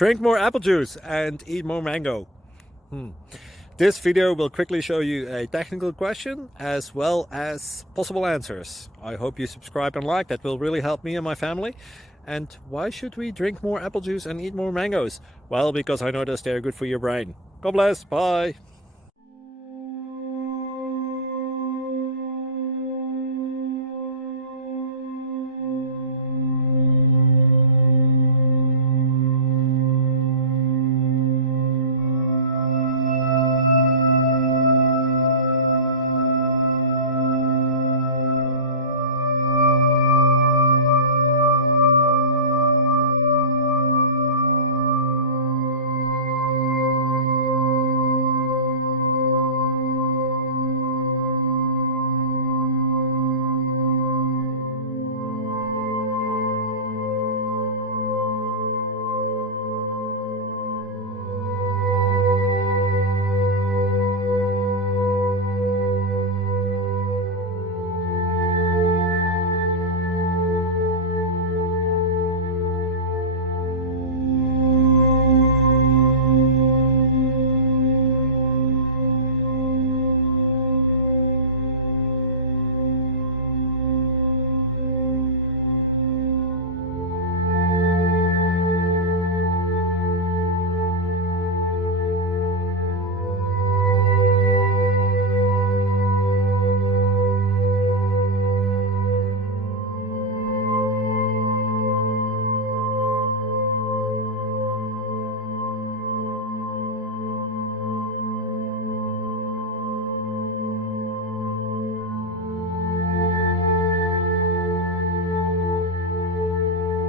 Drink more apple juice and eat more mango. This video will quickly show you a technical question as well as possible answers. I hope you subscribe and like, that will really help me and my family. And why should we drink more apple juice and eat more mangoes? Well, because I noticed they're good for your brain. God bless, bye!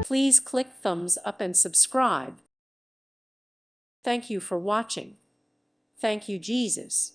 Please click thumbs up and subscribe. Thank you for watching. Thank you, Jesus.